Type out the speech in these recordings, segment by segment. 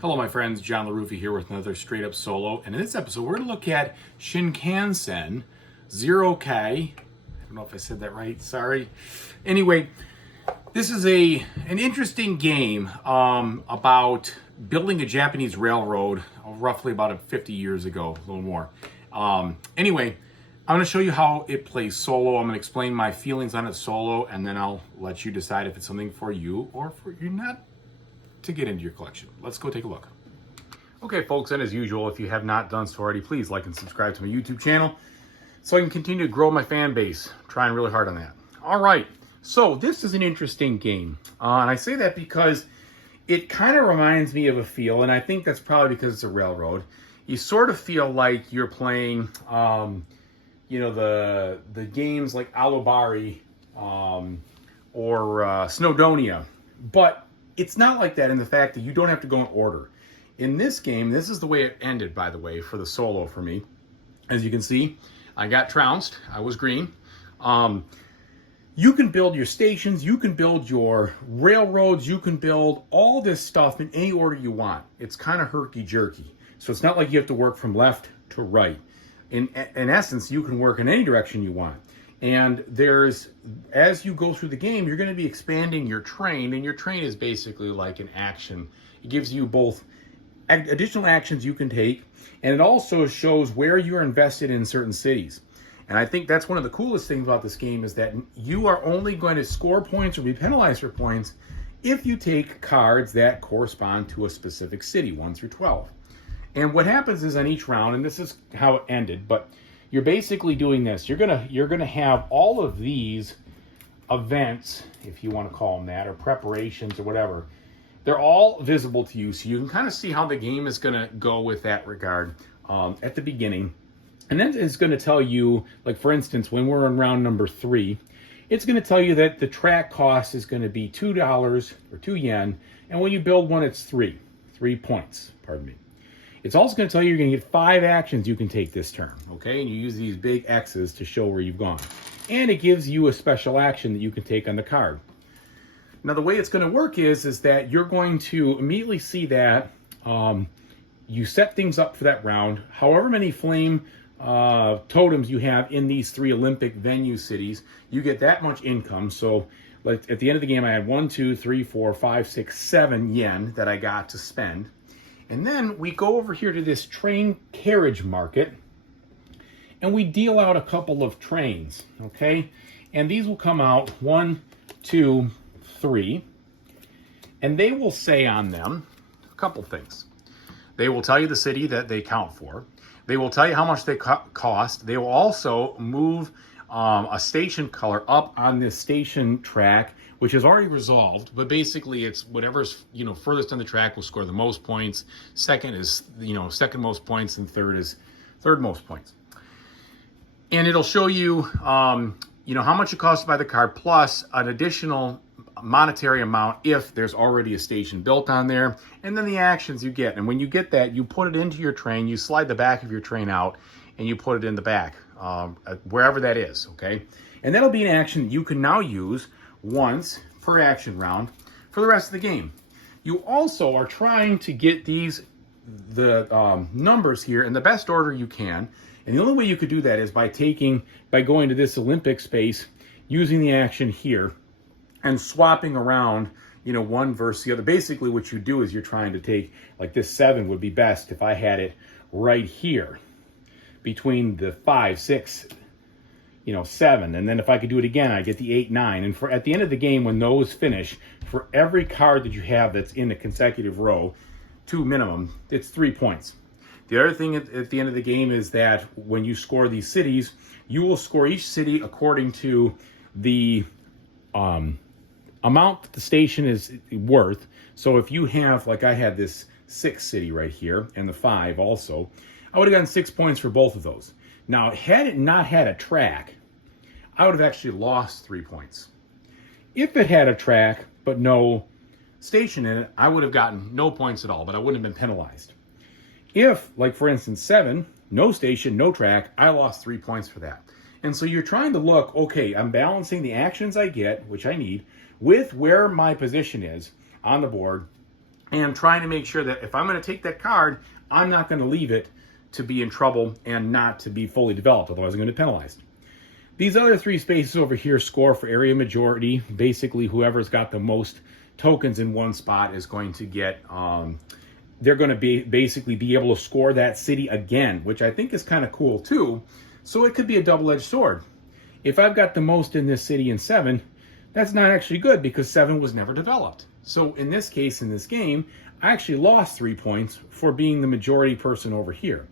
Hello my friends, John LaRuffa here with another straight up solo, and in this episode we're going to look at Shinkansen 0K. I don't know if I said that right, sorry. Anyway, this is an interesting game about building a Japanese railroad roughly about 50 years ago, a little more. Anyway, I'm going to show you how it plays solo. I'm going to explain my feelings on it solo, and then I'll let you decide if it's something for you or for you not to get into your collection. Let's go take a look. Okay folks, and as usual, if you have not done so already, please like and subscribe to my YouTube channel so I can continue to grow my fan base. I'm trying really hard on that. All right, so this is an interesting game. And I say that because it kind of reminds me of a feel, and I think that's probably because it's a railroad. You sort of feel like you're playing, the games like Alubari or Snowdonia, but it's not like that in the fact that you don't have to go in order. In this game, this is the way it ended, by the way, for the solo for me. As you can see, I got trounced. I was green. You can build your stations, you can build your railroads, you can build all this stuff in any order you want. It's kind of herky-jerky. So it's not like you have to work from left to right. In essence, you can work in any direction you want. And as you go through the game, you're going to be expanding your train, and your train is basically like an action. It gives you both additional actions you can take, and it also shows where you're invested in certain cities. And I think that's one of the coolest things about this game is that you are only going to score points or be penalized for points if you take cards that correspond to a specific city, 1 through 12. And what happens is on each round, and this is how it ended, but you're basically doing this. You're gonna have all of these events, if you want to call them that, or preparations or whatever. They're all visible to you, so you can kind of see how the game is gonna go with that regard at the beginning. And then it's gonna tell you, like for instance, when we're in round number 3, it's gonna tell you that the track cost is gonna be $2 or 2 yen, and when you build one, it's 3 points, pardon me. It's also going to tell you you're going to get 5 actions you can take this turn, okay? And you use these big X's to show where you've gone. And it gives you a special action that you can take on the card. Now, the way it's going to work is that you're going to immediately see that you set things up for that round. However many flame totems you have in these 3 Olympic venue cities, you get that much income. So, like at the end of the game, I had 1, 2, 3, 4, 5, 6, 7 yen that I got to spend. And then we go over here to this train carriage market, and we deal out a couple of trains, okay? And these will come out 1, 2, 3, and they will say on them a couple things. They will tell you the city that they count for. They will tell you how much they cost. They will also move a station color up on this station track, which is already resolved, but basically it's whatever's furthest on the track will score the most points. Second is second most points, and third is third most points. And it'll show you how much it costs to buy the card plus an additional monetary amount if there's already a station built on there, and then the actions you get. And when you get that, you put it into your train, you slide the back of your train out, and you put it in the back, wherever that is, okay? And that'll be an action that you can now use once per action round for the rest of the game. You also are trying to get the numbers here in the best order you can, and the only way you could do that is by going to this Olympic space, using the action here, and swapping around, one versus the other. Basically what you do is you're trying to take, like this 7 would be best if I had it right here between the 5, 6, 7, and then if I could do it again, I get the 8, 9, and at the end of the game, when those finish, for every card that you have that's in a consecutive row, 2 minimum, it's 3 points. The other thing at the end of the game is that when you score these cities, you will score each city according to the amount that the station is worth. So if you have, like I had this 6 city right here, and the 5 also, I would have gotten 6 points for both of those. Now, had it not had a track, I would have actually lost 3 points. If it had a track, but no station in it, I would have gotten no points at all, but I wouldn't have been penalized. If, like for instance, 7, no station, no track, I lost 3 points for that. And so you're trying to look, okay, I'm balancing the actions I get, which I need, with where my position is on the board, and trying to make sure that if I'm going to take that card, I'm not going to leave it to be in trouble and not to be fully developed, otherwise I'm going to be penalized. These other 3 spaces over here score for area majority. Basically, whoever's got the most tokens in one spot is going to get, they're going to basically be able to score that city again, which I think is kind of cool too. So it could be a double-edged sword. If I've got the most in this city in 7, that's not actually good because 7 was never developed. So in this case, in this game, I actually lost 3 points for being the majority person over here.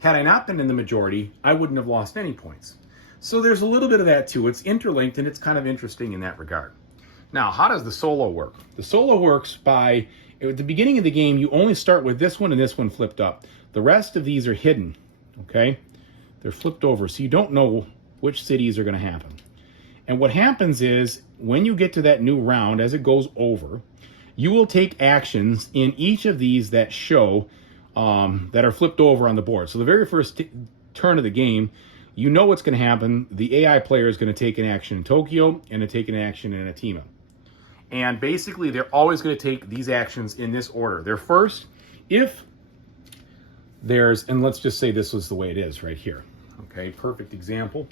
Had I not been in the majority, I wouldn't have lost any points. So there's a little bit of that too. It's interlinked and it's kind of interesting in that regard. Now, how does the solo work? The solo works by, at the beginning of the game, you only start with this one and this one flipped up. The rest of these are hidden, okay? They're flipped over, so you don't know which cities are going to happen. And what happens is, when you get to that new round, as it goes over, you will take actions in each of these that show, that are flipped over on the board. So the very first turn of the game, you know what's going to happen. The AI player is going to take an action in Tokyo and to take an action in Atima. And basically, they're always going to take these actions in this order. They're first, if there's, and let's just say this was the way it is right here. Okay, perfect example.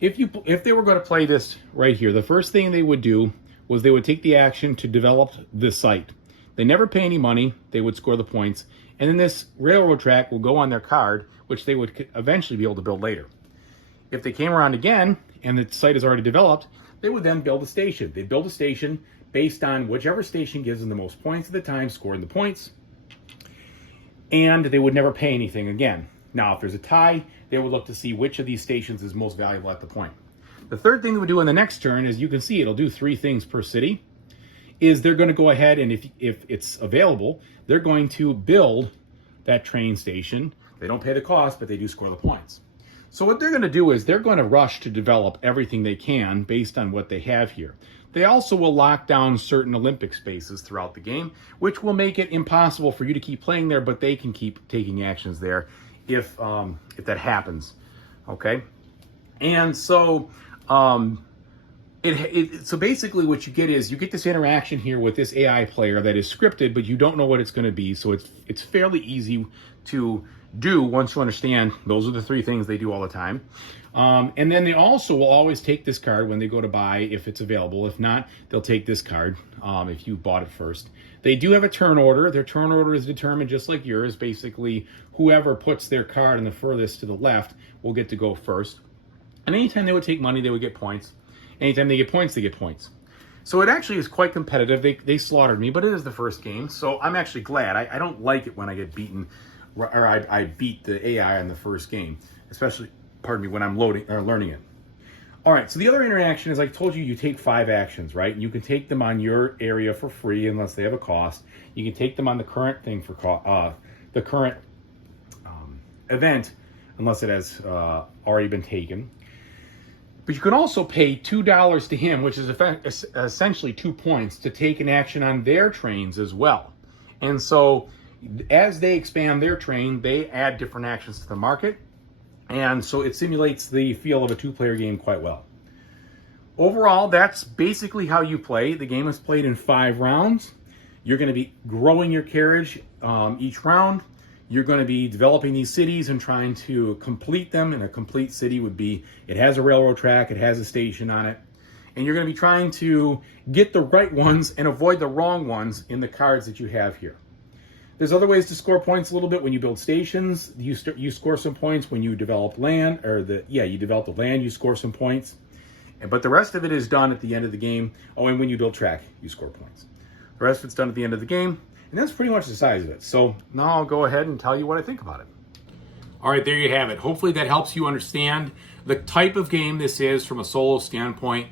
If they were going to play this right here, the first thing they would do was they would take the action to develop the site. They never pay any money. They would score the points. And then this railroad track will go on their card, which they would eventually be able to build later. If they came around again and the site is already developed, they would then build a station. They build a station based on whichever station gives them the most points at the time, scoring the points. And they would never pay anything again. Now, if there's a tie, they would look to see which of these stations is most valuable at the point. The third thing they would do in the next turn, as you can see, it'll do 3 things per city, is they're going to go ahead and if it's available, they're going to build that train station. They don't pay the cost, but they do score the points. So what they're going to do is they're going to rush to develop everything they can based on what they have here. They also will lock down certain Olympic spaces throughout the game, which will make it impossible for you to keep playing there, but they can keep taking actions there if that happens, okay? And so so basically what you get is you get this interaction here with this AI player that is scripted, but you don't know what it's going to be. So it's fairly easy to do once you understand those are the 3 things they do all the time. And then they also will always take this card when they go to buy if it's available. If not, they'll take this card if you bought it first. They do have a turn order. Their turn order is determined just like yours. Basically, whoever puts their card in the furthest to the left will get to go first. And anytime they would take money, they would get points. Anytime they get points, they get points. So it actually is quite competitive. They slaughtered me, but it is the first game. So I'm actually glad. I don't like it when I get beaten, or I beat the AI in the first game, especially, pardon me, when I'm loading or learning it. All right, so the other interaction is, like I told you, you take 5 actions, right? You can take them on your area for free unless they have a cost. You can take them on the current thing for the current event unless it has already been taken. But you can also pay $2 to him, which is essentially 2 points, to take an action on their trains as well. And so as they expand their train, they add different actions to the market. And so it simulates the feel of a 2-player game quite well. Overall, that's basically how you play. The game is played in 5 rounds. You're going to be growing your carriage each round. You're going to be developing these cities and trying to complete them. And a complete city would be, it has a railroad track, it has a station on it. And you're going to be trying to get the right ones and avoid the wrong ones in the cards that you have here. There's other ways to score points a little bit. When you build stations, you score some points. When you develop land, you develop the land, you score some points. But the rest of it is done at the end of the game. Oh, and when you build track, you score points. The rest of it's done at the end of the game. And that's pretty much the size of it. So now I'll go ahead and tell you what I think about it. All right, there you have it. Hopefully that helps you understand the type of game this is from a solo standpoint.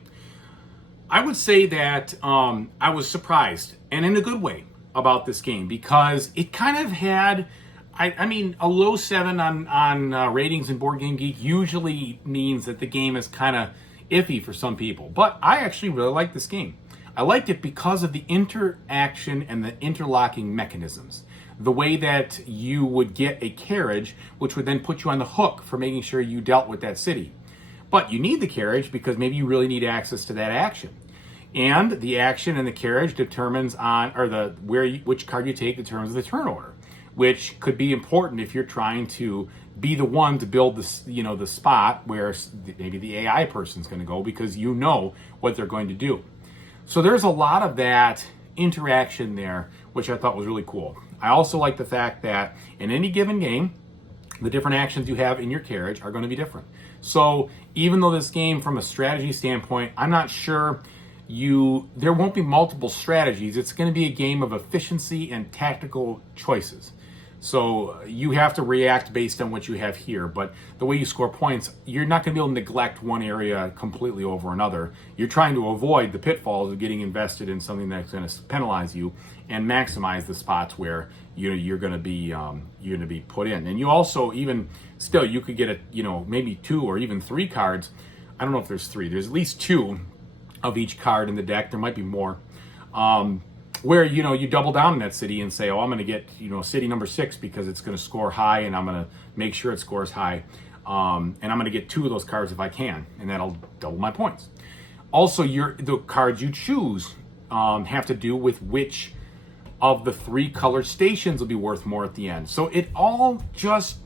I would say that I was surprised, and in a good way, about this game because it kind of had, I mean, a low 7 on ratings in Board Game Geek usually means that the game is kind of iffy for some people. But I actually really like this game. I liked it because of the interaction and the interlocking mechanisms. The way that you would get a carriage, which would then put you on the hook for making sure you dealt with that city. But you need the carriage because maybe you really need access to that action. And the action and the carriage determines on, or which card you take determines the turn order, which could be important if you're trying to be the one to build the spot where maybe the AI person's going to go, because you know what they're going to do. So there's a lot of that interaction there, which I thought was really cool. I also like the fact that in any given game, the different actions you have in your carriage are going to be different. So even though this game, from a strategy standpoint, I'm not sure there won't be multiple strategies. It's going to be a game of efficiency and tactical choices. So you have to react based on what you have here. But the way you score points, you're not going to be able to neglect one area completely over another. You're trying to avoid the pitfalls of getting invested in something that's going to penalize you and maximize the spots where you're going to be put in. And you also, even still, you could get maybe 2 or even 3 cards. I don't know if there's 3. There's at least 2 of each card in the deck. There might be more. Where you double down in that city and say, oh, I'm going to get city number 6 because it's going to score high, and I'm going to make sure it scores high, and I'm going to get 2 of those cards if I can, and that'll double my points. Also, the cards you choose have to do with which of the 3 colored stations will be worth more at the end. So it all just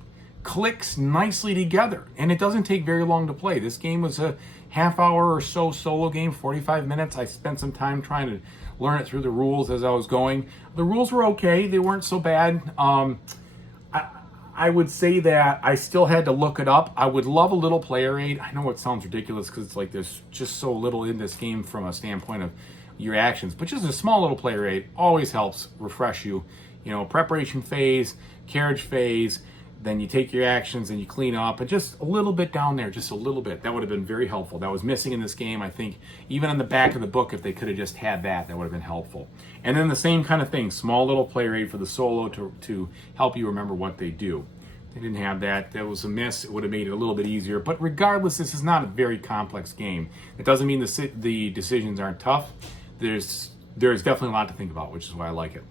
clicks nicely together, and it doesn't take very long to play. This game was a half-hour or so solo game, 45 minutes. I spent some time trying to learn it through the rules as I was going. The rules were okay. They weren't so bad. I would say that I still had to look it up. I would love a little player aid. I know it sounds ridiculous because it's like there's just so little in this game from a standpoint of your actions, but just a small little player aid always helps refresh you. Preparation phase, carriage phase, then you take your actions and you clean up, and just a little bit down there, just a little bit. That would have been very helpful. That was missing in this game. I think even on the back of the book, if they could have just had that would have been helpful. And then the same kind of thing, small little player aid for the solo to help you remember what they do. They didn't have that. That was a miss. It would have made it a little bit easier. But regardless, this is not a very complex game. It doesn't mean the decisions aren't tough. There's definitely a lot to think about, which is why I like it.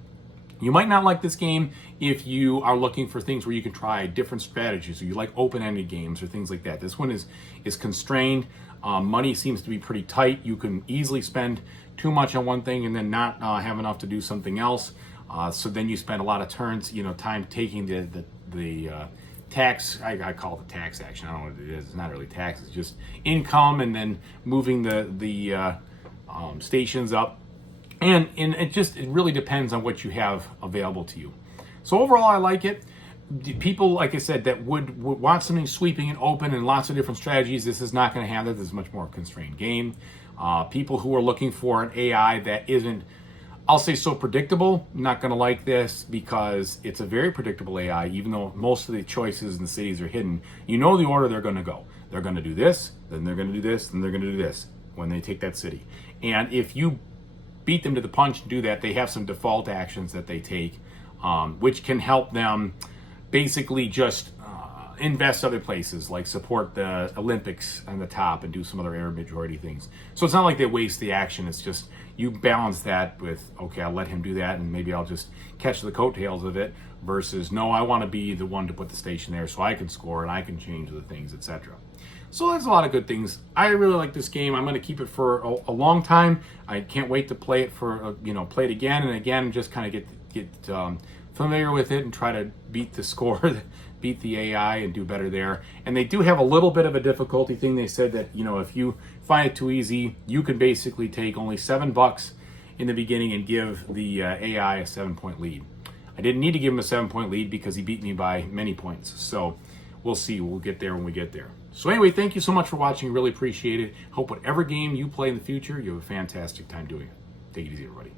You might not like this game if you are looking for things where you can try different strategies, or you like open-ended games or things like that. This one is constrained. Money seems to be pretty tight. You can easily spend too much on one thing and then not have enough to do something else. So then you spend a lot of turns, time taking the tax. I call it the tax action. I don't know what it is. It's not really tax. It's just income, and then moving the stations up. And it really depends on what you have available to you. So overall, I like it. People, like I said, that would want something sweeping and open and lots of different strategies, this is not going to have that. This is a much more constrained game. People who are looking for an AI that isn't, I'll say, so predictable, not going to like this, because it's a very predictable AI, even though most of the choices in the cities are hidden. You know the order they're going to go. They're going to do this, then they're going to do this, then they're going to do this when they take that city. And if you beat them to the punch and do that, they have some default actions that they take, which can help them basically just invest other places, like support the Olympics on the top and do some other Arab majority things. So it's not like they waste the action. It's just you balance that with, okay, I'll let him do that, and maybe I'll just catch the coattails of it, versus, no, I want to be the one to put the station there so I can score and I can change the things, etc. So there's a lot of good things. I really like this game. I'm going to keep it for a long time. I can't wait to play it play it again and again, and just kind of get familiar with it and try to beat the score, beat the AI, and do better there. And they do have a little bit of a difficulty thing. They said that, if you find it too easy, you can basically take only $7 in the beginning and give the AI a 7-point lead. I didn't need to give him a 7-point lead because he beat me by many points. So we'll see. We'll get there when we get there. So anyway, thank you so much for watching. Really appreciate it. Hope whatever game you play in the future, you have a fantastic time doing it. Take it easy, everybody.